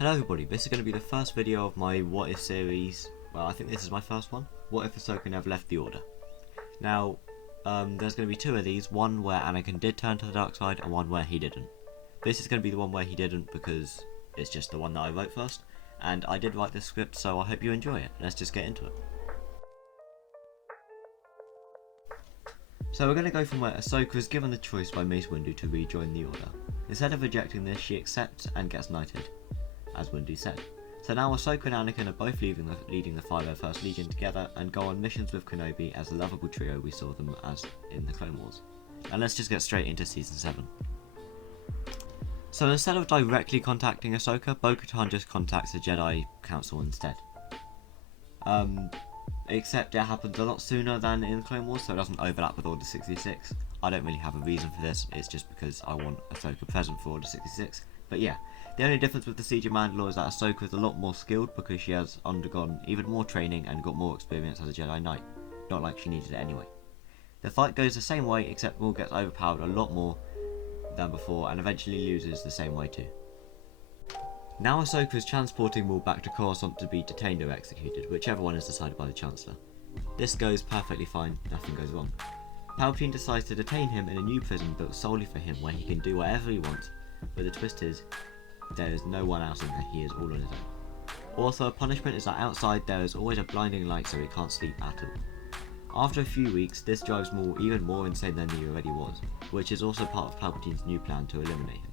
Hello everybody, this is going to be the first video of my What If series. Well, I think this is my first one. What if Ahsoka never left the Order? Now, there's going to be two of these, one where Anakin did turn to the dark side and one where he didn't. This is going to be the one where he didn't because it's just the one that I wrote first, and I did write this script, so I hope you enjoy it. Let's just get into it. So we're going to go from where Ahsoka is given the choice by Mace Windu to rejoin the Order. Instead of rejecting this, she accepts and gets knighted, as Windu said. So now Ahsoka and Anakin are both leading the 501st Legion together and go on missions with Kenobi as the lovable trio we saw them as in the Clone Wars. And let's just get straight into Season 7. So instead of directly contacting Ahsoka, Bo-Katan just contacts the Jedi Council instead. Except it happens a lot sooner than in Clone Wars, so it doesn't overlap with Order 66. I don't really have a reason for this, it's just because I want Ahsoka present for Order 66. But yeah, the only difference with the Siege of Mandalore is that Ahsoka is a lot more skilled because she has undergone even more training and got more experience as a Jedi Knight. Not like she needed it anyway. The fight goes the same way, except Maul gets overpowered a lot more than before and eventually loses the same way too. Now Ahsoka is transporting Maul back to Coruscant to be detained or executed, whichever one is decided by the Chancellor. This goes perfectly fine, nothing goes wrong. Palpatine decides to detain him in a new prison built solely for him where he can do whatever he wants, but the twist is, there is no one else in there, he is all on his own. Also, a punishment is that outside there is always a blinding light so he can't sleep at all. After a few weeks, this drives Maul even more insane than he already was, which is also part of Palpatine's new plan to eliminate him.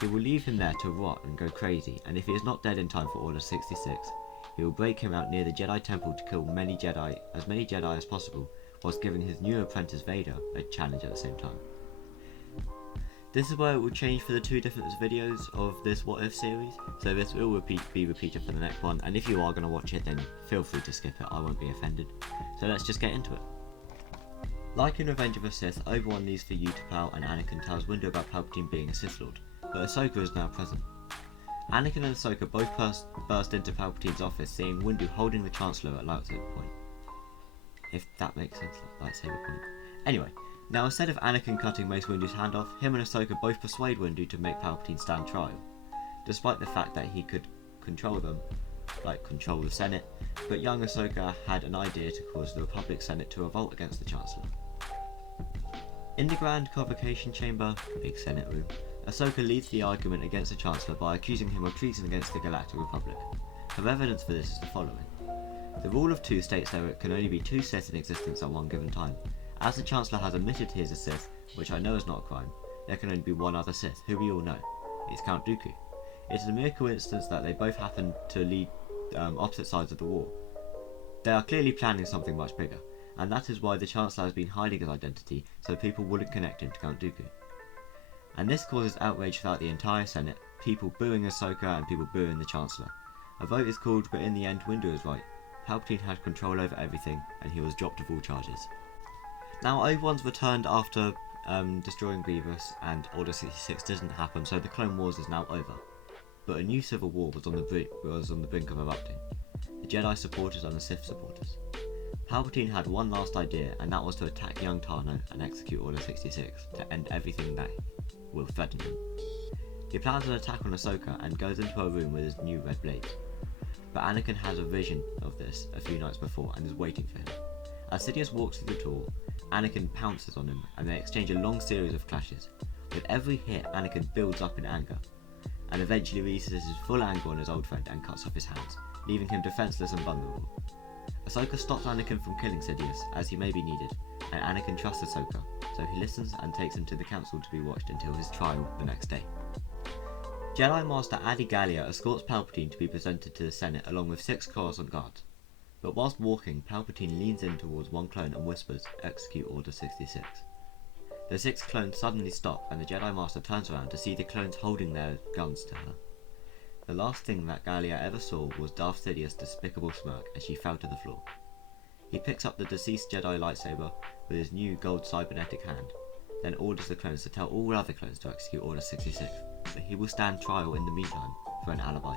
He will leave him there to rot and go crazy, and if he is not dead in time for Order 66, he will break him out near the Jedi Temple to kill as many Jedi as possible, whilst giving his new apprentice Vader a challenge at the same time. This is where it will change for the two different videos of this What If series, so this will be repeated for the next one, and if you are going to watch it then feel free to skip it, I won't be offended. So let's just get into it. Like in Revenge of the Sith, Obi-Wan leaves for Utapau and Anakin tells Windu about Palpatine being a Sith Lord, but Ahsoka is now present. Anakin and Ahsoka both burst into Palpatine's office, seeing Windu holding the Chancellor at lightsaber point. If that makes sense, like lightsaber point. Anyway, now instead of Anakin cutting Mace Windu's hand off, him and Ahsoka both persuade Windu to make Palpatine stand trial, despite the fact that he could control them, like control the Senate, but young Ahsoka had an idea to cause the Republic Senate to revolt against the Chancellor. In the Grand Convocation Chamber, big Senate room, Ahsoka leads the argument against the Chancellor by accusing him of treason against the Galactic Republic. Her evidence for this is the following. The rule of two states there can only be two Sith in existence at one given time. As the Chancellor has admitted he is a Sith, which I know is not a crime, there can only be one other Sith, who we all know. It's Count Dooku. It is a mere coincidence that they both happen to lead opposite sides of the war. They are clearly planning something much bigger, and that is why the Chancellor has been hiding his identity so people wouldn't connect him to Count Dooku. And this causes outrage throughout the entire Senate, people booing Ahsoka and people booing the Chancellor. A vote is called, but in the end Windu is right. Palpatine had control over everything, and he was dropped of all charges. Now Obi-Wan's returned after destroying Grievous, and Order 66 doesn't happen, so the Clone Wars is now over. But a new civil war was on the brink of erupting. The Jedi supporters and the Sith supporters. Palpatine had one last idea, and that was to attack young Tano and execute Order 66 to end everything that will threaten him. He plans an attack on Ahsoka and goes into a room with his new red blades. But Anakin has a vision of this a few nights before and is waiting for him. As Sidious walks through the door, Anakin pounces on him and they exchange a long series of clashes. With every hit, Anakin builds up in anger, and eventually releases his full anger on his old friend and cuts off his hands, leaving him defenseless and vulnerable. Ahsoka stops Anakin from killing Sidious, as he may be needed, and Anakin trusts Ahsoka, so he listens and takes him to the council to be watched until his trial the next day. Jedi Master Adi Gallia escorts Palpatine to be presented to the Senate along with 6 Coruscant guards. But whilst walking, Palpatine leans in towards one clone and whispers, "Execute Order 66." The 6 clones suddenly stop and the Jedi Master turns around to see the clones holding their guns to her. The last thing that Gallia ever saw was Darth Sidious' despicable smirk as she fell to the floor. He picks up the deceased Jedi lightsaber with his new gold cybernetic hand, then orders the clones to tell all other clones to execute Order 66, but he will stand trial in the meantime for an alibi.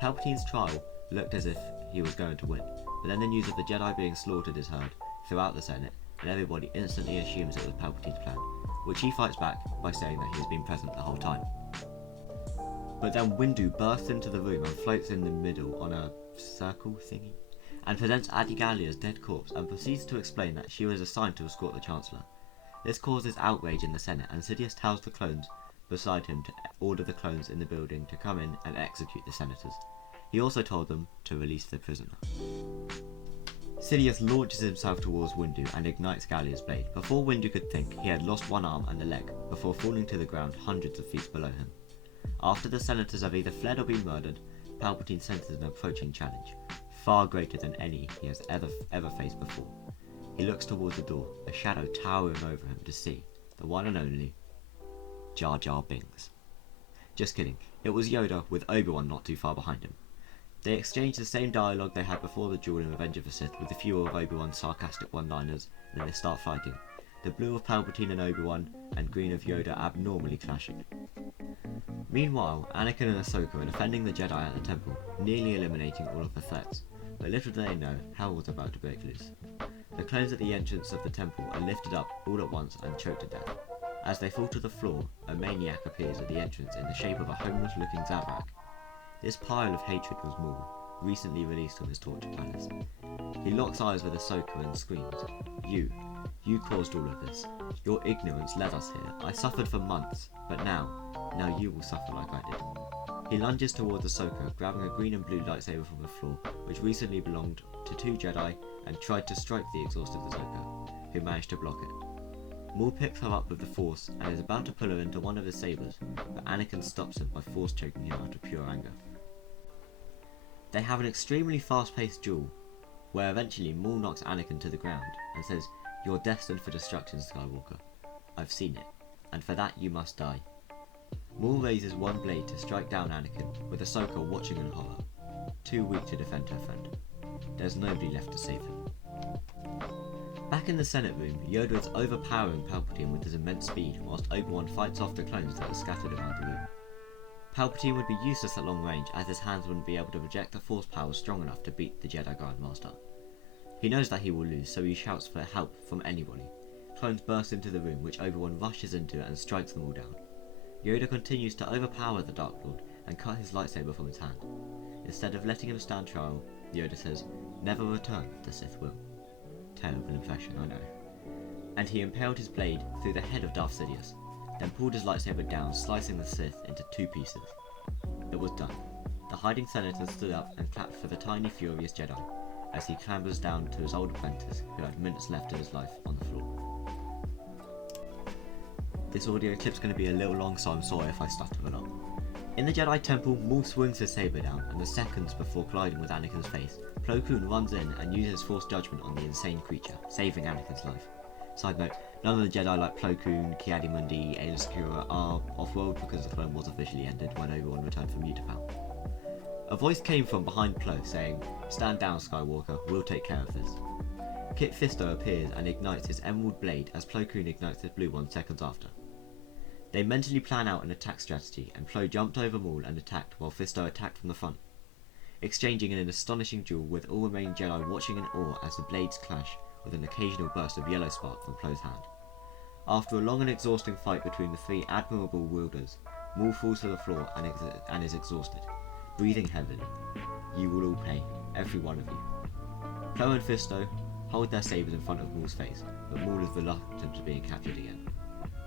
Palpatine's trial looked as if he was going to win, but then the news of the Jedi being slaughtered is heard throughout the Senate, and everybody instantly assumes it was Palpatine's plan, which he fights back by saying that he has been present the whole time. But then Windu bursts into the room and floats in the middle on a circle thingy, and presents Adi Gallia's dead corpse and proceeds to explain that she was assigned to escort the Chancellor. This causes outrage in the Senate, and Sidious tells the clones beside him to order the clones in the building to come in and execute the senators. He also told them to release the prisoner. Sidious launches himself towards Windu and ignites Gallia's blade. Before Windu could think, he had lost one arm and a leg before falling to the ground hundreds of feet below him. After the senators have either fled or been murdered, Palpatine senses an approaching challenge, far greater than any he has ever faced before. He looks towards the door, a shadow towering over him, to see the one and only Jar Jar Binks. Just kidding, it was Yoda with Obi-Wan not too far behind him. They exchange the same dialogue they had before the duel in Revenge of the Sith, with a few of Obi-Wan's sarcastic one-liners, and then they start fighting. The blue of Palpatine and Obi-Wan, and green of Yoda abnormally clashing. Meanwhile, Anakin and Ahsoka are defending the Jedi at the temple, nearly eliminating all of the threats, but little do they know, hell was about to break loose. The clones at the entrance of the temple are lifted up all at once and choked to death. As they fall to the floor, a maniac appears at the entrance in the shape of a homeless-looking Zabrak. This pile of hatred was Maul, recently released from his torture palace. He locks eyes with Ahsoka and screams, You caused all of this. Your ignorance led us here. I suffered for months, but now you will suffer like I did. He lunges towards Ahsoka, grabbing a green and blue lightsaber from the floor, which recently belonged to two Jedi, and tried to strike the exhausted Ahsoka, who managed to block it. Maul picks her up with the Force and is about to pull her into one of his sabers, but Anakin stops him by force choking him out of pure anger. They have an extremely fast-paced duel, where eventually Maul knocks Anakin to the ground and says, "You're destined for destruction, Skywalker. I've seen it, and for that you must die." Maul raises one blade to strike down Anakin, with Ahsoka watching in horror, too weak to defend her friend. There's nobody left to save him. Back in the Senate room, Yoda is overpowering Palpatine with his immense speed, whilst Obi-Wan fights off the clones that are scattered around the room. Palpatine would be useless at long range, as his hands wouldn't be able to project the force power strong enough to beat the Jedi Grandmaster. He knows that he will lose, so he shouts for help from anybody. Clones burst into the room, which Obi-Wan rushes into and strikes them all down. Yoda continues to overpower the Dark Lord and cut his lightsaber from his hand. Instead of letting him stand trial, Yoda says, "Never return, the Sith will." Terrible impression, I know. And he impaled his blade through the head of Darth Sidious, then pulled his lightsaber down, slicing the Sith into 2 pieces. It was done. The hiding senator stood up and clapped for the tiny, furious Jedi, as he clambers down to his old apprentice, who had minutes left of his life on the floor. This audio clip's going to be a little long, so I'm sorry if I stutter a lot. In the Jedi Temple, Maul swings his saber down, and the seconds before colliding with Anakin's face, Plo Koon runs in and uses Force Judgment on the insane creature, saving Anakin's life. Side note, none of the Jedi like Plo Koon, Ki-Adi-Mundi, Aayla Secura are off-world because the Clone Wars officially ended when Obi-Wan returned from Utapau. A voice came from behind Plo saying, "Stand down, Skywalker, we'll take care of this." Kit Fisto appears and ignites his emerald blade as Plo Koon ignites his blue one seconds after. They mentally plan out an attack strategy, and Plo jumped over Maul and attacked while Fisto attacked from the front, exchanging in an astonishing duel with all remaining Jedi watching in awe as the blades clash with an occasional burst of yellow spark from Plo's hand. After a long and exhausting fight between the 3 admirable wielders, Maul falls to the floor and is exhausted, breathing heavily. You will all pay, every one of you. Plo and Fisto hold their sabers in front of Maul's face, but Maul is reluctant to being captured again.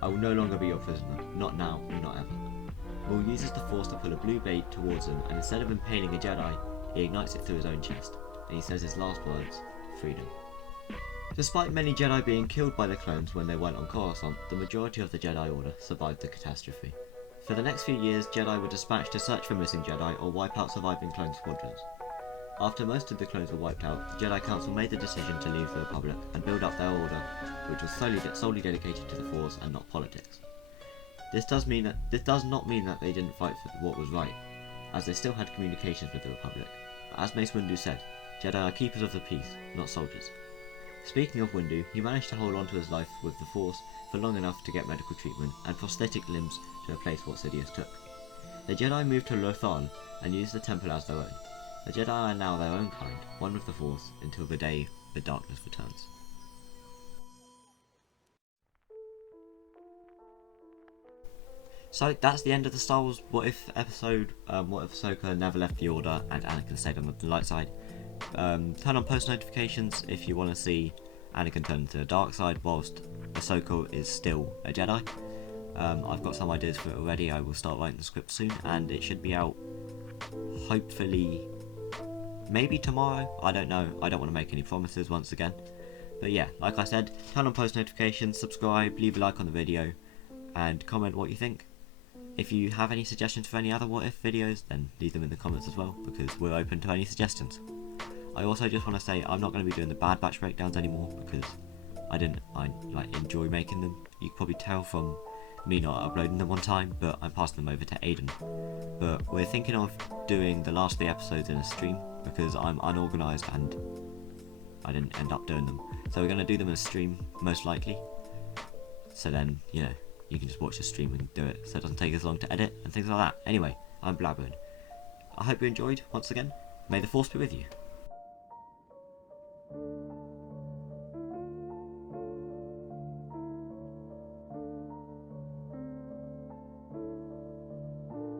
"I will no longer be your prisoner, not now, not ever." Maul uses the Force to pull a blue blade towards him, and instead of impaling a Jedi, he ignites it through his own chest, and he says his last words, "Freedom." Despite many Jedi being killed by the clones when they went on Coruscant, the majority of the Jedi Order survived the catastrophe. For the next few years, Jedi were dispatched to search for missing Jedi or wipe out surviving clone squadrons. After most of the clones were wiped out, the Jedi Council made the decision to leave the Republic and build up their order, which was solely dedicated to the Force and not politics. This does not mean that they didn't fight for what was right, as they still had communications with the Republic. But as Mace Windu said, Jedi are keepers of the peace, not soldiers. Speaking of Windu, he managed to hold on to his life with the Force for long enough to get medical treatment and prosthetic limbs to replace what Sidious took. The Jedi moved to Lothal and used the temple as their own. The Jedi are now their own kind, one with the Force, until the day the darkness returns. So that's the end of the Star Wars What If episode. What if Ahsoka never left the Order and Anakin stayed on the light side? Turn on post notifications if you want to see Anakin turn to the dark side whilst Ahsoka is still a Jedi. I've got some ideas for it already. I will start writing the script soon, and it should be out hopefully maybe tomorrow. I don't know. I don't want to make any promises once again. But yeah, like I said, turn on post notifications, subscribe, leave a like on the video, and comment what you think. If you have any suggestions for any other What If videos, then leave them in the comments as well, because we're open to any suggestions. I also just want to say I'm not going to be doing the Bad Batch breakdowns anymore, because I enjoy making them. You can probably tell from me not uploading them on time, but I'm passing them over to Aiden. But we're thinking of doing the last 3 episodes in a stream, because I'm unorganised and I didn't end up doing them. So we're going to do them in a stream, most likely. So then, you know, you can just watch the stream and do it, so it doesn't take as long to edit and things like that. Anyway, I'm blabbering. I hope you enjoyed, once again. May the Force be with you.